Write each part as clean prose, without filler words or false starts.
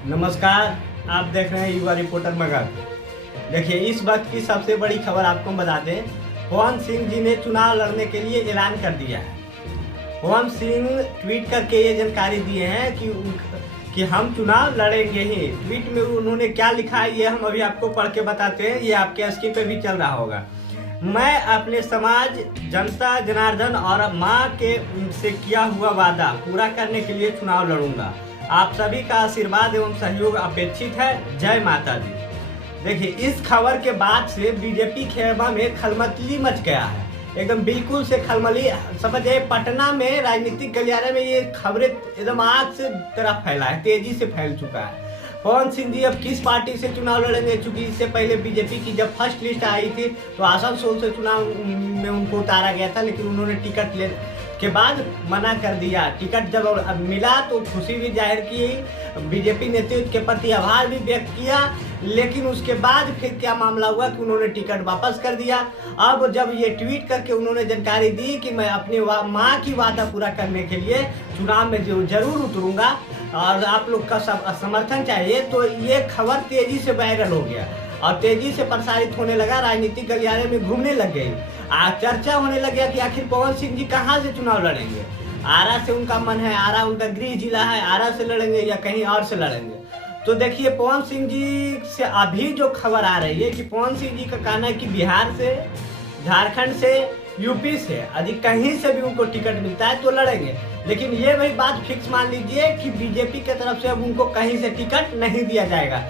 नमस्कार, आप देख रहे हैं युवा रिपोर्टर मगध। देखिए, इस वक्त की सबसे बड़ी खबर आपको बता दें, पवन सिंह जी ने चुनाव लड़ने के लिए ऐलान कर दिया है। पवन सिंह ट्वीट करके ये जानकारी दिए हैं कि हम चुनाव लड़ेंगे ही। ट्वीट में उन्होंने क्या लिखा है ये हम अभी आपको पढ़ के बताते हैं, ये आपके स्क्रीन पे भी चल रहा होगा। मैं अपने समाज, जनता, जनार्दन और माँ के से किया हुआ वादा पूरा करने के लिए चुनाव लड़ूंगा। आप सभी का आशीर्वाद एवं सहयोग अपेक्षित है। जय माता दी। देखिए, इस खबर के बाद से बीजेपी खेमा में खलबली मच गया है, एकदम बिल्कुल से खलबली। समझिए, पटना में राजनीतिक गलियारे में ये खबरें एकदम आग से तरफ फैला है, तेजी से फैल चुका है। पवन सिंह जी अब किस पार्टी से चुनाव लड़ेंगे, चूंकि इससे पहले बीजेपी की जब फर्स्ट लिस्ट आई थी तो आसनसोल से चुनाव में उनको उतारा गया था, लेकिन उन्होंने टिकट ले के बाद मना कर दिया। टिकट जब मिला तो खुशी भी जाहिर की, बीजेपी नेतृत्व के प्रति आभार भी व्यक्त किया, लेकिन उसके बाद फिर क्या मामला हुआ कि उन्होंने टिकट वापस कर दिया। अब जब ये ट्वीट करके उन्होंने जानकारी दी कि मैं अपनी माँ की वादा पूरा करने के लिए चुनाव में जरूर उतरूंगा और आप लोग का सब समर्थन चाहिए, तो ये खबर तेजी से वायरल हो गया और तेजी से प्रसारित होने लगा, राजनीतिक गलियारे में घूमने लग गई। चर्चा होने लग गया कि आखिर पवन सिंह जी कहाँ से चुनाव लड़ेंगे। आरा से उनका मन है, आरा उनका गृह जिला है, आरा से लड़ेंगे या कहीं और से लड़ेंगे। तो देखिए, पवन सिंह जी से अभी जो खबर आ रही है कि पवन सिंह जी का कहना है कि बिहार से, झारखंड से, यूपी से अधिक कहीं से भी उनको टिकट मिलता है तो लड़ेंगे। लेकिन ये वही बात फिक्स मान लीजिए कि बीजेपी की तरफ से अब उनको कहीं से टिकट नहीं दिया जाएगा।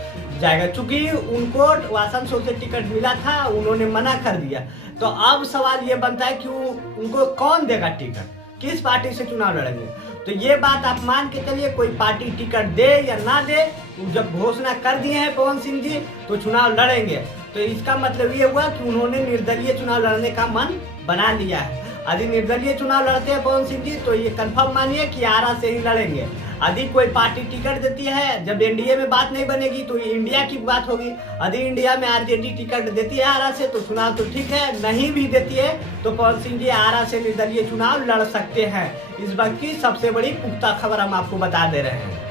चूंकि उनको आसनसोल से टिकट मिला था, उन्होंने मना कर दिया। तो अब सवाल ये बनता है कि उनको कौन देगा टिकट, किस पार्टी से चुनाव लड़ेंगे। तो ये बात आप मान के चलिए, कोई पार्टी टिकट दे या ना दे, जब घोषणा कर दिए हैं पवन सिंह जी तो चुनाव लड़ेंगे। तो इसका मतलब ये हुआ कि उन्होंने निर्दलीय चुनाव लड़ने का मन बना लिया है। यदि निर्दलीय चुनाव लड़ते हैं पवन सिंह जी तो ये कंफर्म मानिए कि आरा से ही लड़ेंगे। यदि कोई पार्टी टिकट देती है, जब एनडीए में बात नहीं बनेगी तो इंडिया की बात होगी। यदि इंडिया में आरजेडी टिकट देती है आरा से तो चुनाव तो ठीक है, नहीं भी देती है तो पवन सिंह जी आरा से निर्दलीय चुनाव लड़ सकते हैं। इस वक्त की सबसे बड़ी पुख्ता खबर हम आपको बता दे रहे हैं।